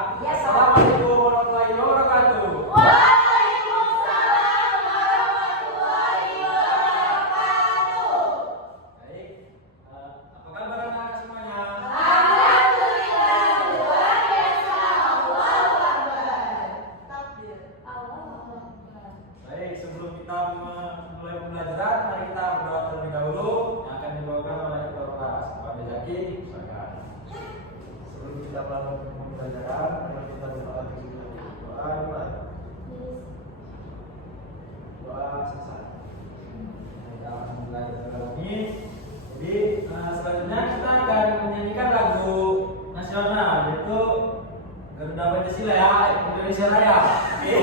Ya, Assalamualaikum warahmatullahi wabarakatuh. Waalaikumsalam warahmatullahi wabarakatuh. Baik, apa kabar anak semuanya? Alhamdulillah, luar biasa. Allahu Akbar. Takbir. Allahu Akbar. Baik, sebelum kita mulai pembelajaran, mari kita berdoa terlebih dahulu yang akan dibawakan oleh Ketua Kelas Pak Bezaki. Silakan. Sebelum kita melakukan pembelajaran, mari kita berdoa terlebih dahulu. Doa selesai. Kita akan belajar ini. Jadi selanjutnya kita akan menyanyikan lagu nasional yaitu Garuda Pancasila ya, Indonesia Raya. Oke.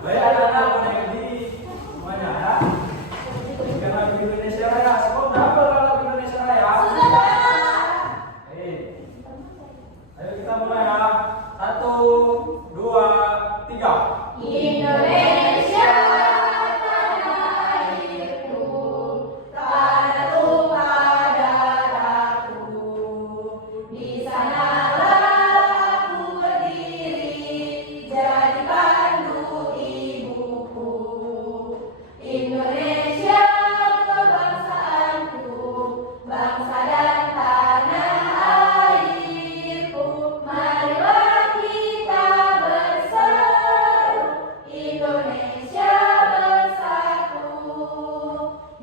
Baik anak-anak boleh berdiri semuanya ya. Nyanyikan lagu Indonesia Raya. Semua udah hafal lagu Indonesia Raya? Sudah. Baik. Ayo kita mulai ya. 1, 2, 3. Indonesia tanah airku, tanah tumpah darahku. Di sanalah aku berdiri, jadi pandu ibuku. Indonesia kebangsaanku, bangsa dan tanah airku. Marilah kita berseru, Indonesia bersatu.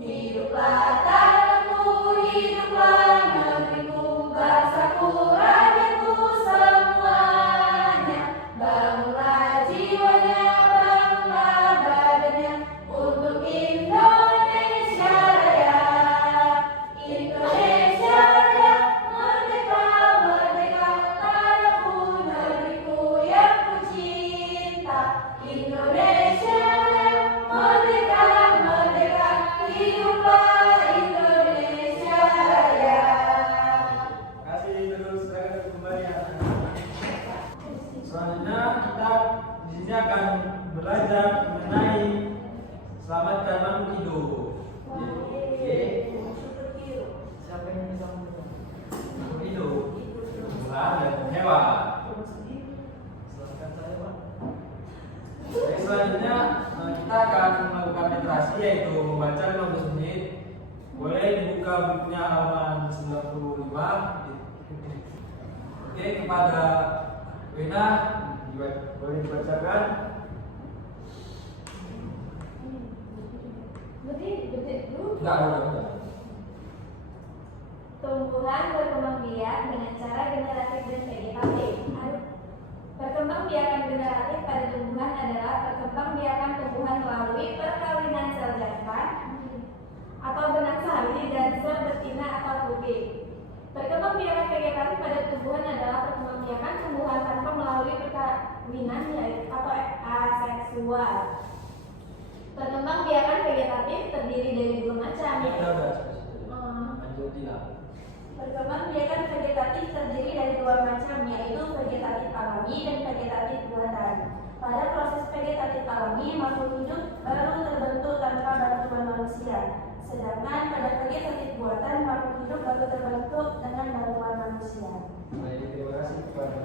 Hiduplah tanahku, hiduplah negeriku, bangsaku, rakyatku semuanya. Bangunlah jiwanya, bangunlah badannya untuk Indonesia Raya. Indonesia Raya, merdeka, merdeka, tanahku, negeriku yang ku cinta. Indonesia Raya, merdeka, merdeka, hiduplah Indonesia Raya. Terima kasih, terus silakan kembali ya. Selanjutnya kita di sini akan belajar mengenai selamatkan makhluk hidup. Oke. Siapa yang bisa mendengar? Makhluk hidup, tumbuhan dan hewan. Silakan saya, Pak. Oke, selanjutnya kita akan melakukan literasi yaitu membaca 15 menit. Boleh dibuka bukunya halaman 95. Oke, kepada Wina boleh dibacakan. Enggak. Tumbuhan berkembang biak dengan cara generatif dan vegetatif. Perkembangbiakan generatif pada tumbuhan adalah perkembangbiakan tumbuhan melalui perkawinan sel jantan atau benang sari dan sel betina atau pupil. Perkembangbiakan vegetatif pada tumbuhan adalah perkembangbiakan tumbuhan tanpa melalui perkawinan atau aseksual. Perkembangbiakan vegetatif terdiri dari dua macam, Lanjut tidak. Perkembangbiakan vegetatif terdiri dari dua macam, yaitu vegetatif alami dan vegetatif buatan. Pada proses vegetatif alami, makhluk hidup baru terbentuk tanpa bantuan manusia. Sedangkan pada vegetatif buatan, makhluk hidup baru terbentuk dengan bantuan manusia. Baik, terima kasih kepada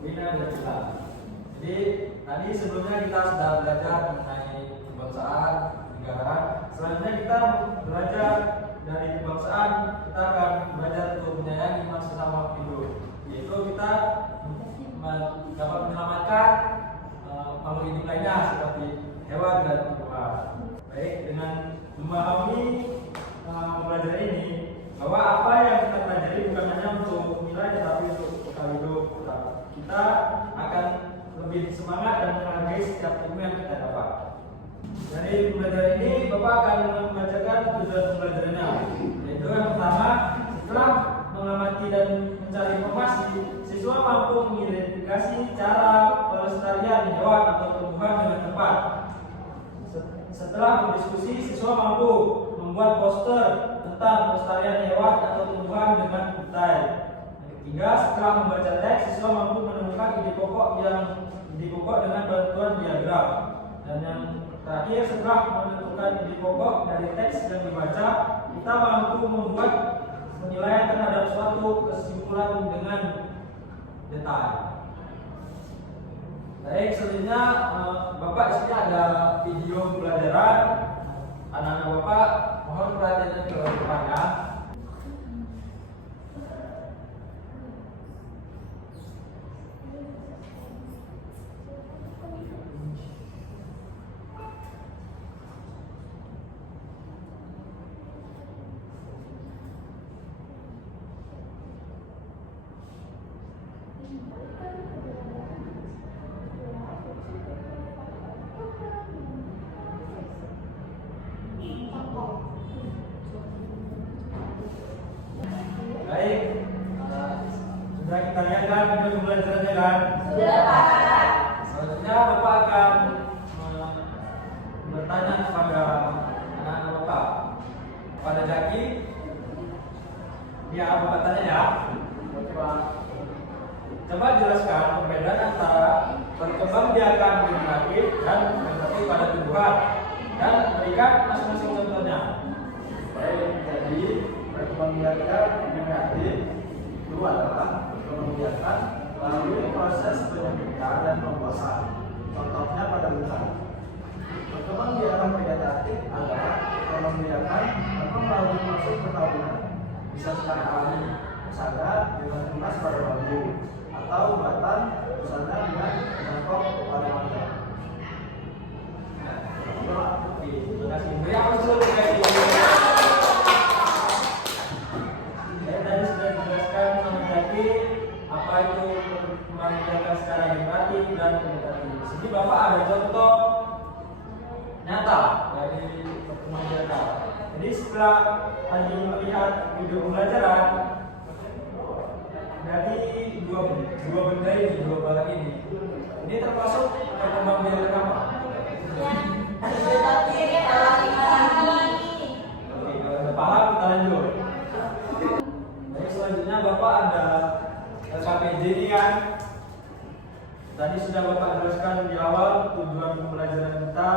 Wina dan Cila. Jadi tadi sebelumnya kita sudah belajar mengenai kebangsaan, negara. Selanjutnya kita belajar dari kebangsaan, kita akan belajar untuk menyayangi sesama hidup. Yaitu kita dapat menyelamatkan makhluk hidup lainnya seperti hewan dan tumbuhan. Baik, dengan memahami pembelajaran ini bahwa apa yang kita pelajari bukan hanya untuk nilai tetapi untuk bekal hidup. Kita akan lebih semangat dan menghargai setiap ilmu yang kita dapat. Dari pembelajaran ini Bapak akan membacakan tujuan pembelajarannya. Yaitu yang pertama, setelah mengamati dan mencari informasi, siswa mampu mengidentifikasi cara pelestarian hewan atau tumbuhan dengan tepat. Setelah berdiskusi, siswa mampu membuat poster tentang pelestarian hewan atau tumbuhan dengan detail. Yang ketiga, setelah membaca teks, siswa mampu menemukan ide pokok dengan bantuan diagram. Dan yang terakhir, setelah menentukan ide pokok dari teks yang dibaca, kita mampu membuat penilaian terhadap suatu kesimpulan dengan detail. Baik, selanjutnya Bapak di sini ada video pembelajaran. Anak-anak Bapak mohon perhatiannya ke depan ya. Baik, sudah kita lihat kan video pembelajarannya kan? Sudah, Pak. Selanjutnya Bapak akan bertanya kepada anak-anak Bapak. Pada Jaki, ya Bapak tanya ya. Coba jelaskan perbedaan antara perkembangbiakan generatif dan vegetatif pada tumbuhan dan berikan masing-masing contohnya. Baik, jadi perkembangbiakan generatif itu adalah perkembangbiakan melalui proses penyempitan dan pembuahan. Contohnya pada hutan. Perkembangbiakan vegetatif adalah perkembangbiakan atau melalui proses perkawinan, bisa secara alami, misalnya dengan tunas pada bambu, atau batan, misalnya dengan menangkap pada mangga. Oke, terima kasih. Beri apa dulu guys? Saya tadi sudah dijelaskan sama Jaki apa itu perkembangbiakan secara generatif dan vegetatif. Di sini Bapak ada contoh nyata dari perkembangbiakan. Jadi setelah tadi melihat video pembelajaran dari dua benda ini, dua barang ini termasuk perkembangbiakan apa? Vegetatif alami. Oke, kalau udah paham kita lanjut. Baik, selanjutnya Bapak ada LKPD ini kan. Tadi sudah Bapak jelaskan di awal tujuan pembelajaran kita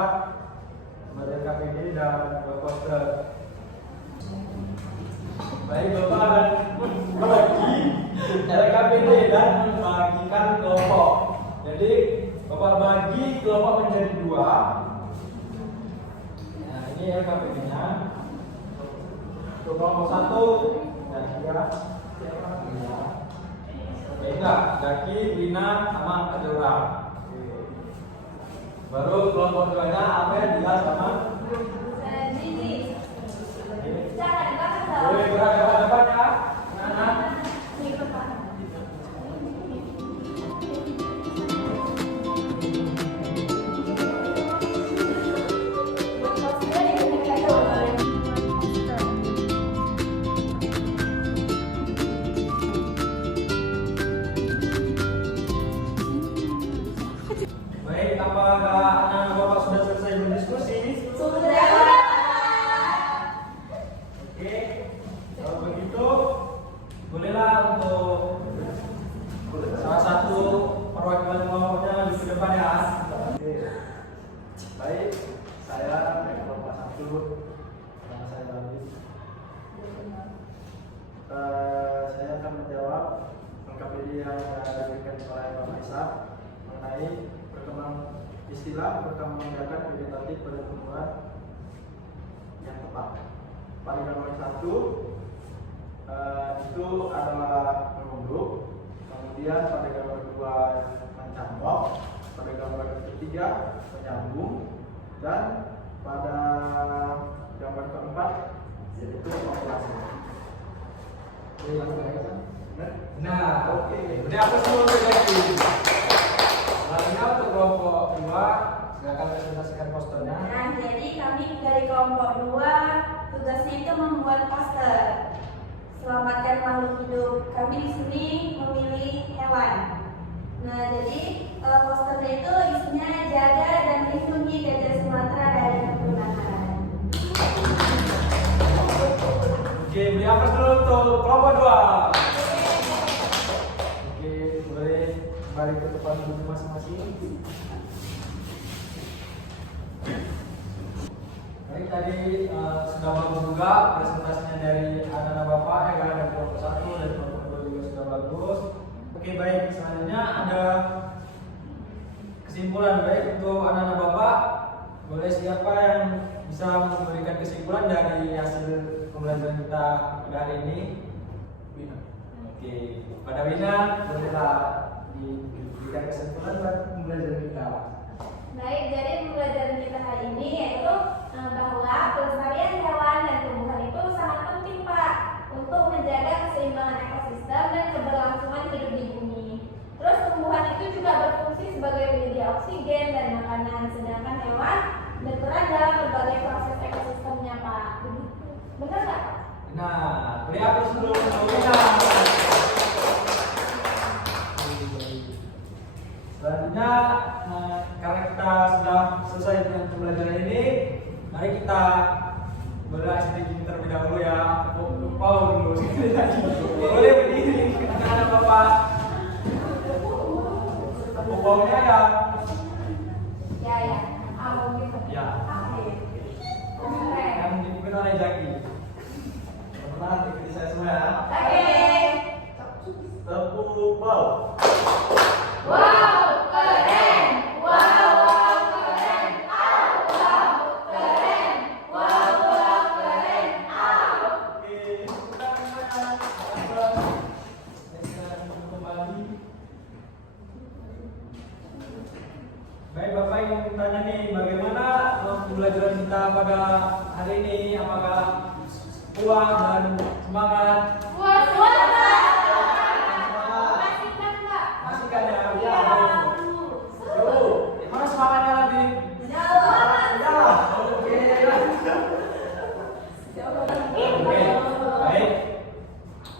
buat LKPD dan buat poster. Baik, Bapak akan membagi LKPD dan membagikan kelompok. Jadi Bapak bagi kelompok menjadi dua. Nah, ini LKPD-nya. Untuk kelompok 1 dan 3. Oke, enggak, Jaki, Lina, sama Adora. Baru kelompok 2-nya Amel, Dila, sama Gigi. Oke. Jangan dibakar. Boleh gerak ke depan ya. Nah, Ikut Pak. baik, apakah anak-anak Bapak sudah selesai berdiskusi? Sudah. Oke, kalau begitu bolehlah untuk salah satu perwakilan kelompoknya maju ke depan ya. Oke. Baik, saya dari kelompok 1. Nama saya David. Saya akan menjawab LKPD yang diberikan oleh Pak Maisa mengenai istilah perkembangbiakan vegetatif pada tumbuhan yang tepat. Pada gambar 1 itu adalah menunduk, kemudian pada gambar 2 mencambok, pada gambar ketiga menyambung, dan pada gambar keempat yaitu populasi. Nah, oke. Udah aku semua lagi. Selanjutnya untuk kelompok 2, silakan presentasikan posternya. Nah, jadi kami dari kelompok 2 tugasnya itu membuat poster. Selamatkan makhluk hidup. Kami di sini memilih hewan. Nah, jadi posternya itu isinya jaga dan lindungi gajah Sumatera dari kepunahan. Oke, beri apa dulu untuk kelompok 2. Oke, boleh kembali ke depan dulu masing-masing. Baik, tadi sudah bagus juga presentasinya dari anak-anak Bapak ya kan, dari kelompok 1 dan kelompok 2 juga sudah bagus. Oke, baik, selanjutnya ada kesimpulan baik untuk anak-anak Bapak. Boleh siapa yang bisa memberikan kesimpulan dari hasil pembelajaran kita pada hari ini? Wina. Oke, pada Wina bolehlah diberikan kesimpulan buat pembelajaran kita. Baik, jadi pembelajaran kita hari ini yaitu bahwa pelestarian hewan dan tumbuhan itu sangat penting Pak untuk menjaga keseimbangan ekosistem dan keberlangsungan hidup di bumi. Terus tumbuhan itu juga berfungsi sebagai penyedia oksigen dan makanan, sedangkan hewan berperan dalam berbagai proses ekosistemnya Pak. Begitu. Benar nggak Pak? Nah, beri aplaus dulu untuk Wina. Selanjutnya, karena kita sudah selesai dengan pembelajaran ini, mari kita beristirahat terlebih dahulu ya. Lupa dulu. Boleh berdiri, anak-anak Bapak. Pokoknya ya. Ya. Gitu. Ya. Oke. Yang dipimpin oleh Jaki. Teman-teman ikuti saya semua ya. Oke. Tepuk bau. Wow, keren. Wow, keren. Wow, keren. Wow, keren. Oke, sudah semuanya. Kembali. Baik Bapak yang bertanya nih, bagaimana pembelajaran kita pada hari ini? Apakah puas dan semangat? Puas, Pak. Pastikan Pak. Masih kan ya? Iya. Yuk, mana semangatnya lagi? Semangat. Ya, oke. Oke, baik.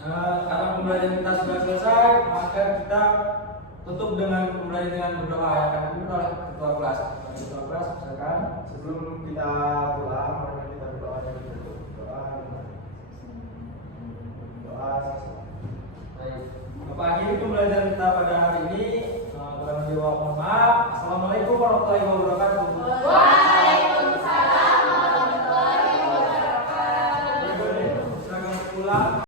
Karena pembelajaran kita sudah selesai, maka kita tutup dengan pembelajaran dengan berdoa yang akan dipimpin oleh ketua kelas. Ketua kelas, silakan. Sebelum kita pulang, mari kita berdoa dulu. Doa. Doa. Baik. Bapak akhiri pembelajaran kita pada hari ini.